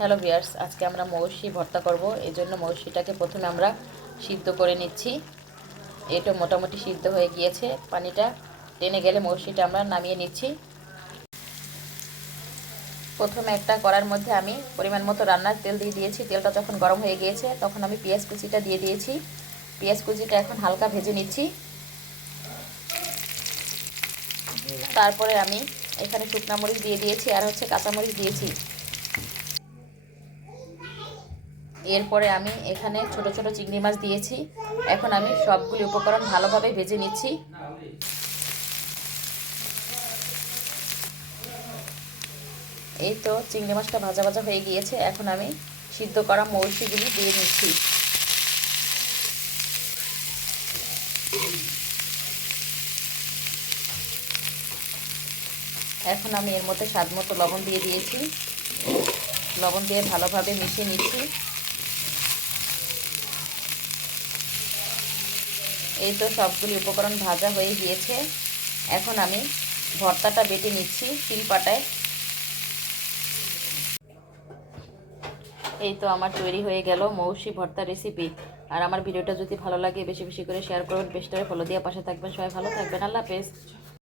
Hello viewers, আজকে আমরা মৌসি ভর্তা করব। এই জন্য মৌসিটাকে প্রথমে আমরা সিদ্ধ করে নিচ্ছি। এটা মোটামুটি সিদ্ধ হয়ে গিয়েছে, পানিটা টেনে গেলে মৌসিটা আমরা নামিয়ে নিচ্ছি। প্রথমে একটা কড়ার মধ্যে আমি পরিমাণ মতো রান্নার তেল দিয়ে দিয়েছি। তেলটা যখন গরম হয়ে গিয়েছে তখন আমি পেঁয়াজ কুচিটা দিয়ে দিয়েছি। পেঁয়াজ কুচিটা এখন হালকা ভেজে নিচ্ছি। তারপরে আমি এখানে শুকনো মরিচ দিয়ে দিয়েছি আর কাঁচামরিচ দিয়েছি। এরপরে আমি এখানে ছোট ছোট চিংড়ি মাছ দিয়েছি। এখন আমি সবগুলি উপকরণ ভালোভাবে ভেজে নিচ্ছি। এই তো চিংড়ি মাছটা ভাজা ভাজা হয়ে গিয়েছে। এখন আমি সিদ্ধ করা মৌসিগুলি দিয়ে নিচ্ছি। এখন আমি এর মধ্যে স্বাদ মতো লবণ দিয়ে দিয়েছি। লবণ দিয়ে ভালোভাবে মিশিয়ে নিচ্ছি। এই তো সবগুলি উপকরণ ভাজা হয়ে গিয়েছে। এখন আমি ভর্তাটা বেটে নিচ্ছি শিলপাটায়। এই তো আমার তৈরি হয়ে গেল মৌসি ভর্তা রেসিপি। আর আমার ভিডিওটা যদি ভালো লাগে বেশি বেশি করে শেয়ার করবেন, পেজটাকে ফলো দিয়ে পাশে থাকবেন। সবাই ভালো থাকবেন। আল্লাহ হাফেজ।